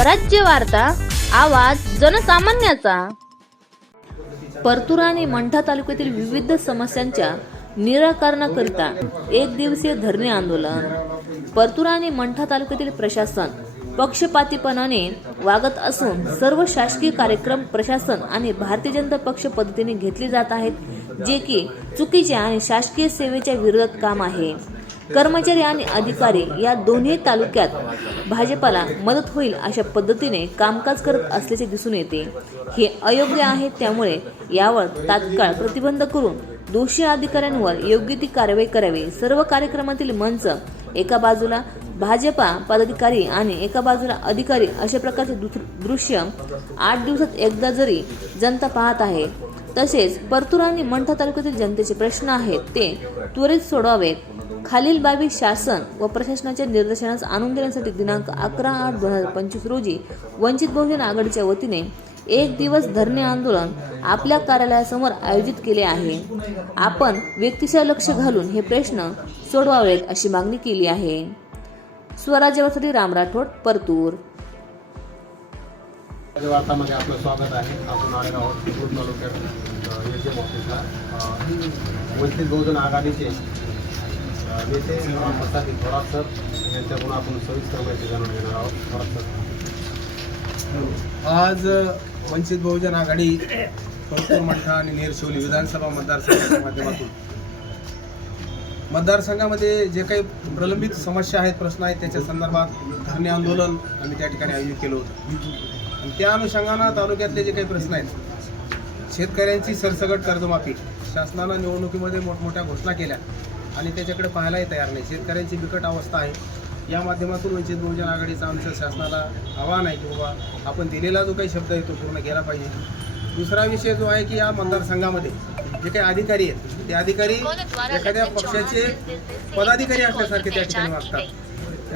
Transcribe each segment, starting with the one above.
स्वराज्य वार्ता आवाज जनसामान्याचा. परतुरा आणि मंठा तालुक्यातील विविध समस्यांच्या निराकरणाकरिता एक दिवसीय धरणे आंदोलन. परतुरा आणि मंठा तालुक्यातील प्रशासन पक्षपातीपणाने वागत असून सर्व शासकीय कार्यक्रम प्रशासन आणि भारतीय जनता पक्ष पद्धतीने घेतले जात आहेत जे की चुकीचे आणि शासकीय सेवेच्या विरोधात काम आहे. कर्मचारी आणि अधिकारी या दोन्ही तालुक्यात भाजपाला मदत होईल अशा पद्धतीने कामकाज करत असल्याचे दिसून येते. हे अयोग्य आहे त्यामुळे यावर तात्काळ प्रतिबंध करून दोषी अधिकाऱ्यांवर योग्य ती कारवाई करावी. सर्व कार्यक्रमातील मंच एका बाजूला भाजपा पदाधिकारी आणि एका बाजूला अधिकारी अशा प्रकारचे दृश्य आठ दिवसात एकदा जरी जनता पाहत आहे तसेच परतूर आणि मंठा तालुक्यातील जनतेचे प्रश्न आहेत ते त्वरित सोडवावेत. खालील बाबी शासन व प्रशासनाच्या निर्देशनास आणून देण्यासाठी दिनांक अकरा आठ दोन हजार पंचवीस रोजी वंचित बहुजन आघाडीच्या वतीने एक दिवस धरणे आंदोलन आपल्या कार्यालयासमोर आयोजित केले आहे. आपण व्यक्तिशः लक्ष घालून हे प्रश्न सोडवावेत अशी मागणी केली आहे. स्वराज्यासाठी राम राठोड परतूर. वार्तामध्ये आपलं स्वागत आहे. आपण आलेलो आहोत चिपळूण तालुक्यात एस एम ऑफिसला वंचित बहुजन आघाडीचे नेते प्रसाद थोरात सर. यांच्याकडून आपण सविस्तर माहिती जाणून घेणार आहोत. थोरात सर. आज वंचित बहुजन आघाडी परतूर मंठा आणि नेरशिवली विधानसभा मतदारसंघाच्या माध्यमातून. मतदारसंघामध्ये जे काही प्रलंबित समस्या आहेत प्रश्न आहेत त्याच्या संदर्भात धरणे आंदोलन आम्ही त्या ठिकाणी आयोजित केलं होतं. आणि त्या अनुषंगानं तालुक्यातले जे काही प्रश्न आहेत शेतकऱ्यांची सरसगट कर्जमाफी शासनानं निवडणुकीमध्ये मोठमोठ्या घोषणा केल्या. आणि त्याच्याकडे पाहायलाही तयार नाही. शेतकऱ्यांची बिकट अवस्था आहे. या माध्यमातून वंचित बहुजन आघाडीचं आमचं शासनाला आव्हान आहे की बाबा आपण दिलेला जो काही शब्द आहे तो पूर्ण केला पाहिजे. दुसरा विषय जो आहे की या मतदारसंघामध्ये जे काही अधिकारी आहेत ते अधिकारी एखाद्या पक्षाचे पदाधिकारी असल्यासारखे त्या ठिकाणी वागतात.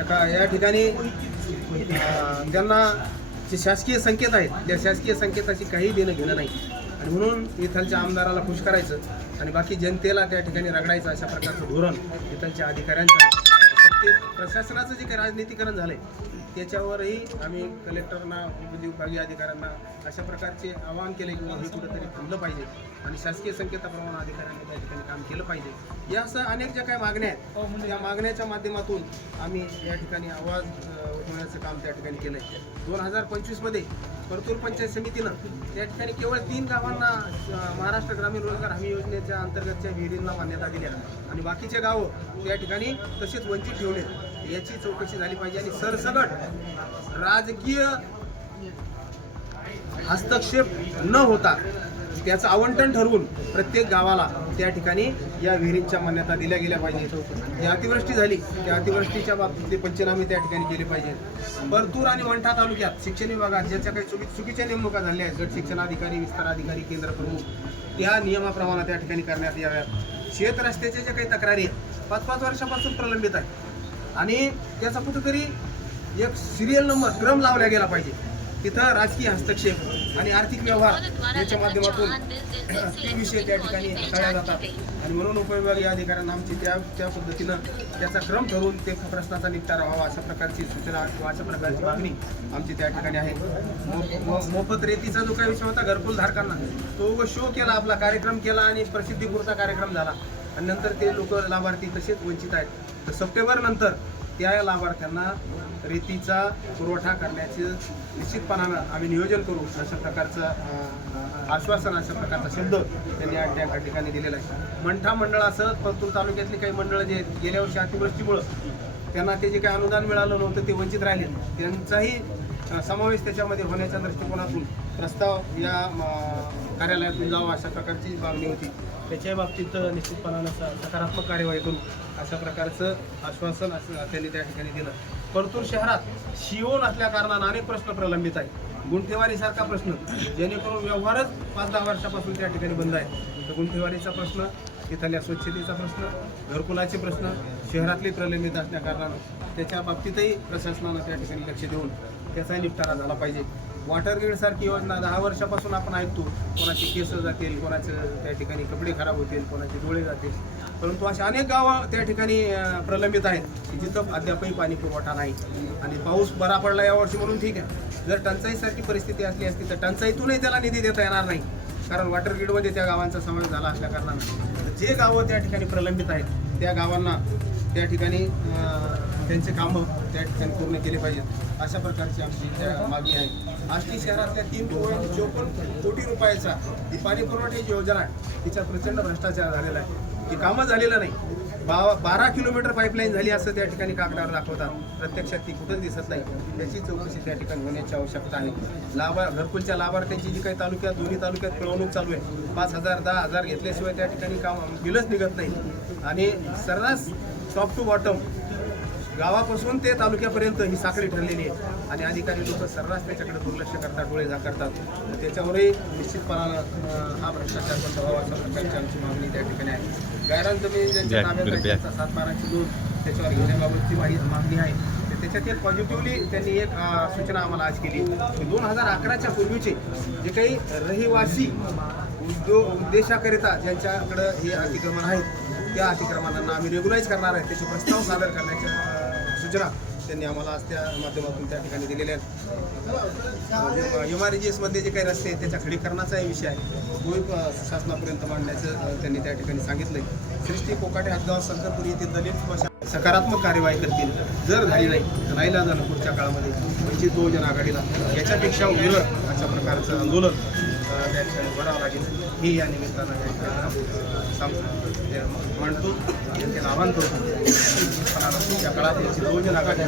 एका या ठिकाणी ज्यांना त्यांना जे शासकीय संकेत आहेत त्या शासकीय संकेताची काही देणं घेणं नाही. आणि म्हणून इथलच्या आमदाराला खुश करायचं आणि बाकी जनतेला त्या ठिकाणी रगडायचं अशा प्रकारचं धोरण इथलच्या अधिकाऱ्यांचं आहे. प्रशासनाचं जे काही राजनीतीकरण झालंय त्याच्यावरही आम्ही कलेक्टरना विभागीय अधिकाऱ्यांना अशा प्रकारचे आवाहन केले की हे कुठंतरी थांबलं पाहिजे आणि शासकीय संकेताप्रमाणे अधिकाऱ्यांनी त्या ठिकाणी काम केलं पाहिजे. या असं अनेक ज्या काही मागण्या आहेत त्या मागण्याच्या माध्यमातून आम्ही या ठिकाणी आवाज उठवण्याचं काम त्या ठिकाणी केलं आहे दोन हजार पंचवीसमध्ये परतूर पंचायत समितीनं त्या ठिकाणी केवळ तीन गावांना महाराष्ट्र ग्रामीण रोजगार हमी योजनेच्या अंतर्गतच्या विहिरींना मान्यता दिल्या आणि बाकीचे गावं त्या ठिकाणी तसेच वंचित ठेवले याची चौकशी झाली पाहिजे आणि सरसगट राजकीय हस्तक्षेप न होता त्याचं आवंटन ठरवून प्रत्येक गावाला त्या ठिकाणी या विहिरींच्या मान्यता दिल्या गेल्या पाहिजेत. जी अतिवृष्टी झाली त्या अतिवृष्टीच्या बाबतीतले पंचनामे त्या ठिकाणी केले पाहिजेत. परतूर आणि वंठा तालुक्यात शिक्षण विभागात ज्याच्या काही चुकी चुकीच्या नेमणुका झाल्या आहेत गट शिक्षण अधिकारी विस्तार अधिकारी केंद्र प्रमुख त्या नियमाप्रमाणे त्या ठिकाणी करण्यात याव्यात. शेत रस्त्याच्या ज्या काही तक्रारी आहेत पाच पाच वर्षापासून प्रलंबित आहेत. आणि त्याचा कुठेतरी एक सिरियल नंबर क्रम लावला गेला पाहिजे. तिथं राजकीय हस्तक्षेप आणि आर्थिक व्यवहार याच्या माध्यमातून ते विषय त्या ठिकाणी हाताळल्या जातात. आणि म्हणून उपविभागीय अधिकाऱ्यांना आमची त्या त्या पद्धतीनं त्याचा क्रम ठरवून ते प्रश्नाचा निपटारा व्हावा अशा प्रकारची सूचना किंवा अशा प्रकारची मागणी आमची त्या ठिकाणी आहे. मोफत रेतीचा जो काही विषय होता घरकुल धारकांना तो शो केला आपला कार्यक्रम केला आणि प्रसिद्धीपुरता कार्यक्रम झाला. आणि नंतर ते लोक लाभार्थी तसेच वंचित आहेत. तर सप्टेंबर नंतर त्या लाभार्थ्यांना रेतीचा पुरवठा करण्याचे निश्चितपणानं आम्ही नियोजन करू अशा प्रकारचं आश्वासन अशा प्रकारचा शब्द त्यांनी आठ त्या ठिकाणी दिलेला आहे. मंठा मंडळ असं परतूर तालुक्यातली काही मंडळं जे आहेत, गेल्या वर्षी अतिवृष्टीमुळं त्यांना ते जे काही अनुदान मिळालं नव्हतं ते वंचित राहिले त्यांचाही समावेश त्याच्यामध्ये होण्याच्या दृष्टिकोनातून प्रस्ताव या कार्यालयातून जावा अशा प्रकारची मागणी होती. त्याच्या बाबतीत निश्चितपणानं सकारात्मक कार्यवाही करू अशा प्रकारचं आश्वासन असं त्यांनी त्या ठिकाणी दिलं. परतूर शहरात शिओ नसल्या कारणानं अनेक प्रश्न प्रलंबित आहेत. गुंठेवारीसारखा प्रश्न जेणेकरून व्यवहारच पाच दहा वर्षापासून त्या ठिकाणी बंद आहे तर गुंठेवारीचा प्रश्न इथल्या स्वच्छतेचा प्रश्न घरकुलाचे प्रश्न शहरातले प्रलंबित असल्या कारणानं त्याच्या बाबतीतही प्रशासनानं त्या ठिकाणी लक्ष देऊन त्याचाही निपटारा झाला पाहिजे. वॉटर ग्रीड सारखी योजना दहा वर्षापासून आपण ऐकतो. कोणाचे केस जातील कोणाचं त्या ठिकाणी कपडे खराब होतील कोणाचे डोळे जातील. परंतु अशा अनेक गावं त्या ठिकाणी प्रलंबित आहेत की जिथं अद्यापही पाणी पुरवठा नाही. आणि पाऊस बरा पडला यावर्षी म्हणून ठीक आहे. जर टंचाईसारखी परिस्थिती असली असती तर टंचाईतूनही त्याला निधी देता येणार नाही. कारण वॉटर ग्रीडमध्ये त्या गावांचा समावेश झाला असल्या कारणानं. जे गावं त्या ठिकाणी प्रलंबित आहेत त्या गावांना त्या ठिकाणी त्यांचे कामं त्या ठिकाणी पूर्ण केले पाहिजेत अशा प्रकारची आमची मागणी आहे. आष्टी शहरातल्या तीन पॉईंट चोपन्न कोटी रुपयाचा ही पाणी पुरवठ्याची योजना आहे तिचा प्रचंड भ्रष्टाचार झालेला आहे. ती कामं झालेलं नाही. बा बारा किलोमीटर पाईपलाईन झाली असं त्या ठिकाणी कागदावर दाखवतात. प्रत्यक्षात ती कुठंच दिसत नाही. त्याची चौकशी त्या ठिकाणी होण्याची आवश्यकता आहे. लाभार घरकुलच्या लाभार्थ्यांची जी काही तालुक्यात दोन्ही तालुक्यात पिळवणूक चालू आहे. पाच हजार दहा हजार घेतल्याशिवाय त्या ठिकाणी काम बिलच निघत नाही. आणि सर्रास टॉप टू बॉटम गावापासून ते तालुक्यापर्यंत ही साखळी ठरलेली आहे. आणि अधिकारी लोक सर्रास त्याच्याकडे दुर्लक्ष करतात डोळे झाकतात त्याच्यावरही निश्चितपणानं अं, हा भ्रष्टाचार बंद व्हावा अशा प्रकारची आमची मागणी त्या ठिकाणी आहे. गायरान जमीन ज्यांच्या ताब्यात त्यांचा सातबाराची नोंद त्याच्यावर घेण्याबाबतची माझी मागणी आहे. तर त्याच्यात एक पॉझिटिव्हली त्यांनी एक सूचना आम्हाला आज केली. की दोन हजार अकराच्या पूर्वीचे जे काही रहिवासी उद्योग उद्देशाकरिता ज्यांच्याकडं हे अतिक्रमण आहेत त्या अतिक्रमणांना आम्ही रेग्युलाइज करणार आहे. त्याचे प्रस्ताव सादर करण्याच्या अं, सूचना त्यांनी आम्हाला आज त्या माध्यमातून त्या ठिकाणी दिलेल्या आहेत. एम आर जी एसमध्ये जे काही रस्ते आहेत त्याच्या खडीकरणाचाही विषय आहे. तोही शासनापर्यंत मांडण्याचं त्यांनी त्या ठिकाणी सांगितलंय. सृष्टी कोकाटे हदगाव शंकरपुरी येथील दलित सकारात्मक कार्यवाही करतील. जर झाली नाही तर नाईला झालं पुढच्या काळामध्ये म्हणजे वंचित बहुजन आघाडीला. याच्यापेक्षा उग्र अशा प्रकारचं आंदोलन त्या ठिकाणी करावं लागेल हे या निमित्तानं त्या ठिकाणी सांगतो ते मांडतो जनतेला आवाहन करतो पुढच्या काळात याची बहुजन आघाडी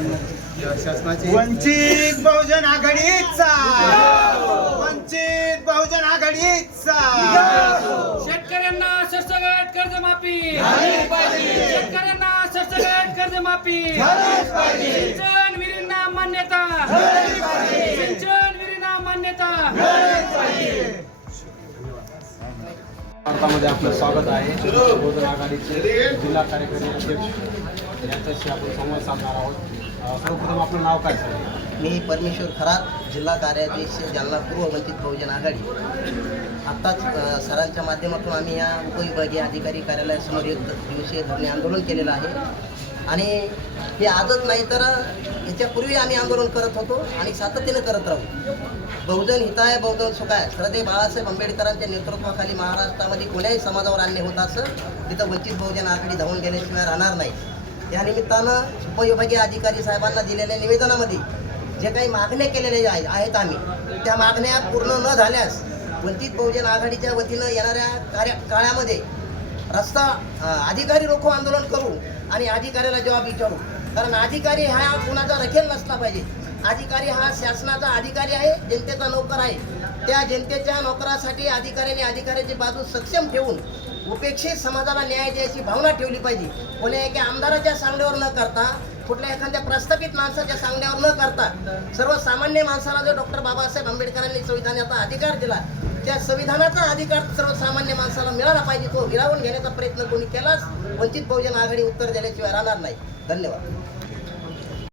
शासनाचे वंचित बहुजन आघाडीचा! वंचित बहुजन आघाडीचा! शेतकऱ्यांना सरसकट कर्जमाफी! शेतकऱ्यांना सरसकट कर्जमाफी! सिंचन विहिरींना मान्यता! भारतामध्ये आपलं स्वागत आहे. गोदर आघाडीचे जिल्हा कार्यकारी अध्यक्ष यांच्याशी आपण संवाद साधणार आहोत. सर्वप्रथम आपलं नाव काय सर? मी परमेश्वर खरात जिल्हा कार्याध्यक्ष जालना पूर्व वंचित बहुजन आघाडी. आत्ताच सरांच्या माध्यमातून आम्ही या उपविभागीय अधिकारी कार्यालयासमोर एक दिवसीय धरणे आंदोलन केलेलं आहे. आणि हे आजच नाही तर याच्यापूर्वी आम्ही आंदोलन करत होतो आणि सातत्याने करत राहू. बहुजन हिताय बहुजन सुखाय. श्रद्धे बाळासाहेब आंबेडकरांच्या नेतृत्वाखाली महाराष्ट्रामध्ये कोण्याही समाजावर आणले होत असं तिथं वंचित बहुजन आघाडी धावून गेल्याशिवाय राहणार नाही. या निमित्तानं उपविभागीय अधिकारी साहेबांना दिलेल्या निवेदनामध्ये जे काही मागण्या केलेल्या आहेत आम्ही त्या मागण्या पूर्ण न झाल्यास वंचित बहुजन आघाडीच्या वतीनं येणाऱ्या कार्य काळामध्ये रस्ता अधिकारी रोखो आंदोलन करू आणि अधिकाऱ्याला जवाब विचारू. कारण अधिकारी हा कुणाचा रखेल नसला पाहिजे. अधिकारी हा शासनाचा अधिकारी आहे जनतेचा नोकर आहे. त्या जनतेच्या नोकरासाठी अधिकाऱ्याने अधिकाऱ्याची बाजू सक्षम ठेवून उपेक्षित समाजाला न्याय द्यायची भावना ठेवली पाहिजे. कोणी एका आमदाराच्या सांगण्यावर न करता कुठल्या एखाद्या प्रस्थापित माणसाच्या सांगण्यावर न करता सर्वसामान्य माणसाला जो डॉक्टर बाबासाहेब आंबेडकरांनी संविधानाचा अधिकार दिला त्या संविधानाचा अधिकार सर्वसामान्य माणसाला मिळाला पाहिजे तो हिरावून घेण्याचा प्रयत्न कोणी केलाच? वंचित बहुजन आघाडी उत्तर दिल्याशिवाय राहणार नाही. धन्यवाद.